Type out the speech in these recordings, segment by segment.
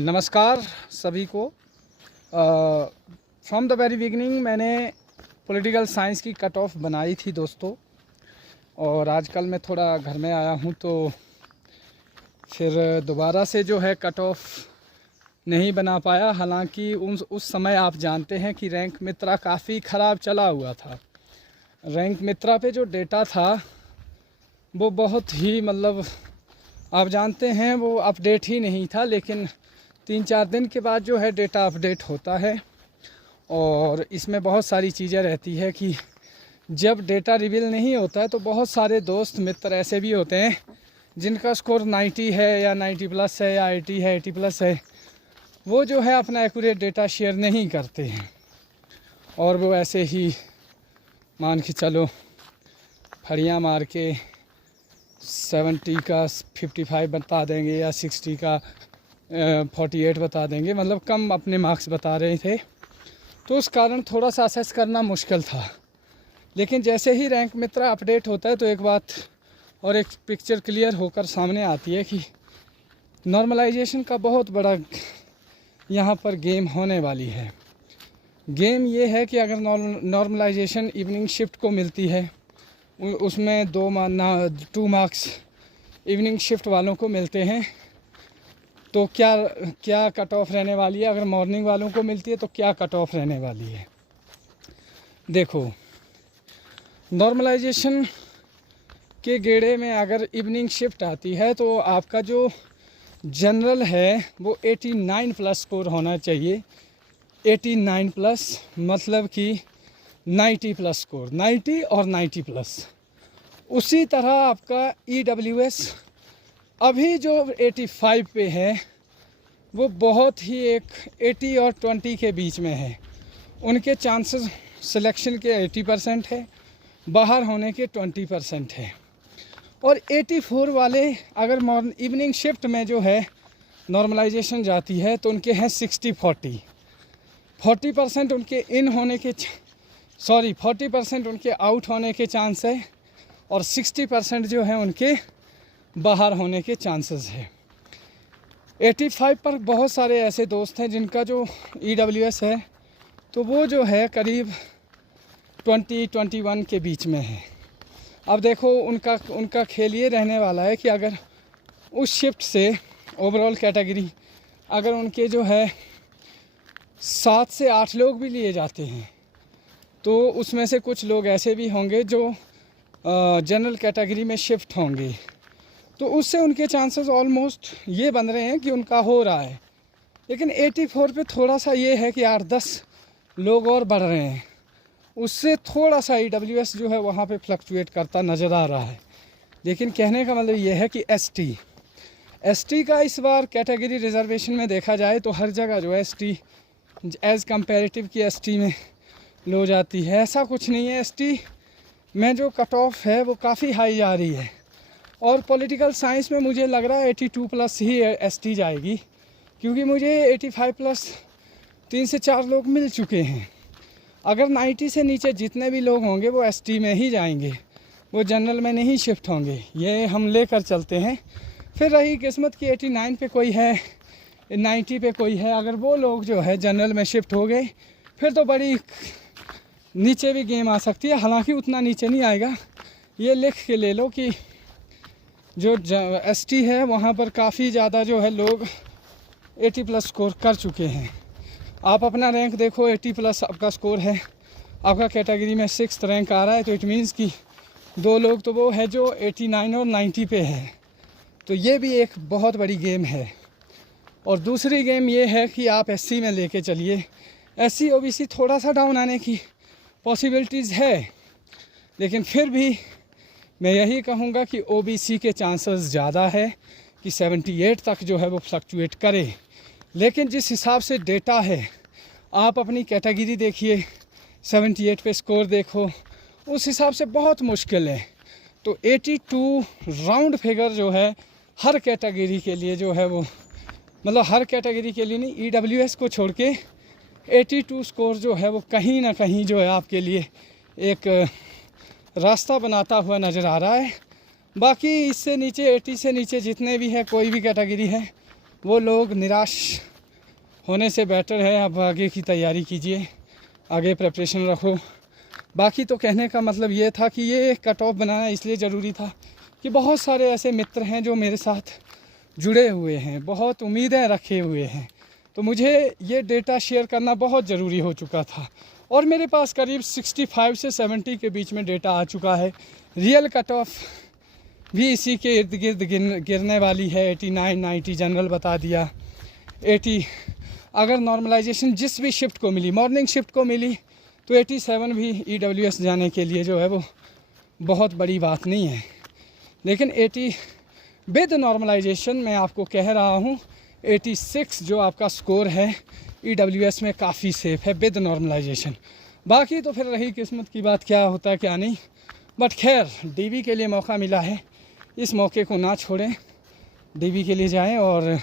नमस्कार सभी को। फ्रॉम द वेरी बिगनिंग मैंने पॉलिटिकल साइंस की कट ऑफ बनाई थी दोस्तों, और आजकल मैं थोड़ा घर में आया हूँ तो फिर दोबारा से जो है कट ऑफ नहीं बना पाया। हालांकि उस समय आप जानते हैं कि रैंक मित्रा काफ़ी ख़राब चला हुआ था। रैंक मित्रा पे जो डेटा था वो बहुत ही आप जानते हैं वो अपडेट ही नहीं था, लेकिन 3-4 दिन के बाद जो है डेटा अपडेट होता है। और इसमें बहुत सारी चीज़ें रहती है कि जब डेटा रिवील नहीं होता है तो बहुत सारे दोस्त मित्र ऐसे भी होते हैं जिनका स्कोर 90 है या 90 प्लस है या 80 है, 80 प्लस है। वो जो है अपना एक्यूरेट डेटा शेयर नहीं करते हैं और वो ऐसे ही मान के चलो फड़ियाँ मार के 70 का 55 बता देंगे या 60 का 48 बता देंगे, कम अपने मार्क्स बता रहे थे। तो उस कारण थोड़ा सा असेस करना मुश्किल था। लेकिन जैसे ही रैंक मित्रा अपडेट होता है तो एक बात और एक पिक्चर क्लियर होकर सामने आती है कि नॉर्मलाइजेशन का बहुत बड़ा यहाँ पर गेम होने वाली है। गेम ये है कि अगर नॉर्मलाइजेशन इवनिंग शिफ्ट को मिलती है, उसमें 2 मार्क्स इवनिंग शिफ्ट वालों को मिलते हैं, तो क्या कट ऑफ रहने वाली है। अगर मॉर्निंग वालों को मिलती है तो क्या कट ऑफ रहने वाली है। देखो, नॉर्मलाइजेशन के गेड़े में अगर इवनिंग शिफ्ट आती है तो आपका जो जनरल है वो 89 प्लस स्कोर होना चाहिए। 89 प्लस मतलब कि 90 प्लस स्कोर, 90 और 90 प्लस। उसी तरह आपका EWS अभी जो 85 पे है वो बहुत ही एक 80 और 20 के बीच में है। उनके चांसेस सिलेक्शन के 80% है, बाहर होने के 20% है। और 84 वाले अगर इवनिंग शिफ्ट में जो है नॉर्मलाइजेशन जाती है तो उनके हैं 60-40। 40% उनके इन होने के 40% उनके आउट होने के चांस है और 60% जो है उनके बाहर होने के चांसेस है। 85 पर बहुत सारे ऐसे दोस्त हैं जिनका जो EWS है तो वो जो है करीब 20-21 के बीच में है। अब देखो उनका खेल ये रहने वाला है कि अगर उस शिफ्ट से ओवरऑल कैटेगरी अगर उनके जो है 7 से 8 लोग भी लिए जाते हैं तो उसमें से कुछ लोग ऐसे भी होंगे जो जनरल कैटेगरी में शिफ्ट होंगे, तो उससे उनके चांसेस ऑलमोस्ट ये बन रहे हैं कि उनका हो रहा है। लेकिन 84 पे थोड़ा सा ये है कि 8-10 लोग और बढ़ रहे हैं, उससे थोड़ा सा EWS जो है वहाँ पे फ्लक्चुएट करता नज़र आ रहा है। लेकिन कहने का मतलब ये है कि ST का इस बार कैटेगरी रिजर्वेशन में देखा जाए तो हर जगह जो है ST एज़ कंपेरेटिव की ST में लो जाती है। ऐसा कुछ नहीं है, ST में जो कट ऑफ है वो काफ़ी हाई जा रही है। और पॉलिटिकल साइंस में मुझे लग रहा है 82 प्लस ही ST जाएगी, क्योंकि मुझे 85 प्लस 3 से 4 लोग मिल चुके हैं। अगर 90 से नीचे जितने भी लोग होंगे वो ST में ही जाएंगे, वो जनरल में नहीं शिफ्ट होंगे, ये हम लेकर चलते हैं। फिर रही किस्मत की 89 पे कोई है, 90 पे कोई है, अगर वो लोग जो है जनरल में शिफ्ट हो गए फिर तो बड़ी नीचे भी गेम आ सकती है। हालांकि उतना नीचे नहीं आएगा। ये लिख के ले लो कि जो ST है वहाँ पर काफ़ी ज़्यादा जो है लोग 80 प्लस स्कोर कर चुके हैं। आप अपना रैंक देखो, 80 प्लस आपका स्कोर है, आपका कैटेगरी में 6th रैंक आ रहा है, तो इट मीन्स कि 2 लोग तो वो है जो 89 और 90 पे है। तो ये भी एक बहुत बड़ी गेम है। और दूसरी गेम ये है कि आप SC में लेके चलिए। SC OBC थोड़ा सा डाउन आने की पॉसिबिलिटीज़ है, लेकिन फिर भी मैं यही कहूँगा कि OBC के चांसेस ज़्यादा है कि 78 तक जो है वो फ्लक्चुएट करे। लेकिन जिस हिसाब से डेटा है, आप अपनी कैटेगरी देखिए, 78 पे स्कोर देखो, उस हिसाब से बहुत मुश्किल है। तो 82 राउंड फिगर जो है हर कैटेगरी के लिए जो है वो हर कैटेगरी के लिए नहीं, EWS को छोड़ के 82 स्कोर जो है वो कहीं ना कहीं जो है आपके लिए एक रास्ता बनाता हुआ नज़र आ रहा है। बाकी इससे नीचे 80 से नीचे जितने भी है कोई भी कैटेगरी है वो लोग निराश होने से बेटर है अब आगे की तैयारी कीजिए, आगे प्रिपरेशन रखो। बाकी तो कहने का मतलब ये था कि ये कट ऑफ बनाना इसलिए ज़रूरी था कि बहुत सारे ऐसे मित्र हैं जो मेरे साथ जुड़े हुए हैं, बहुत उम्मीदें रखे हुए हैं, तो मुझे ये डेटा शेयर करना बहुत ज़रूरी हो चुका था। और मेरे पास करीब 65 से 70 के बीच में डेटा आ चुका है। रियल कट ऑफ भी इसी के इर्द गिर्द गिरने वाली है। 89, 90 जनरल बता दिया, 80 अगर नॉर्मलाइजेशन जिस भी शिफ्ट को मिली, मॉर्निंग शिफ्ट को मिली तो 87 भी EWS जाने के लिए जो है वो बहुत बड़ी बात नहीं है। लेकिन 80 विद नॉर्मलाइजेशन मैं आपको कह रहा हूँ 86 जो आपका स्कोर है EWS में काफ़ी सेफ़ है विद नॉर्मलाइजेशन। बाकी तो फिर रही किस्मत की बात, क्या होता है क्या नहीं। बट खैर DV के लिए मौका मिला है, इस मौके को ना छोड़ें, DV के लिए जाएं और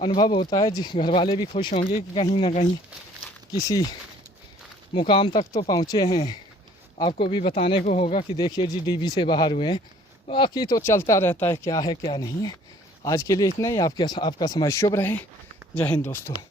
अनुभव होता है। घर वाले भी खुश होंगे कि कहीं ना कहीं किसी मुकाम तक तो पहुँचे हैं। आपको भी बताने को होगा कि देखिए जी DV से बाहर हुए हैं। बाकी तो चलता रहता है क्या है क्या नहीं है। आज के लिए इतना ही। आपका समय शुभ रहे। जय हिंद दोस्तों।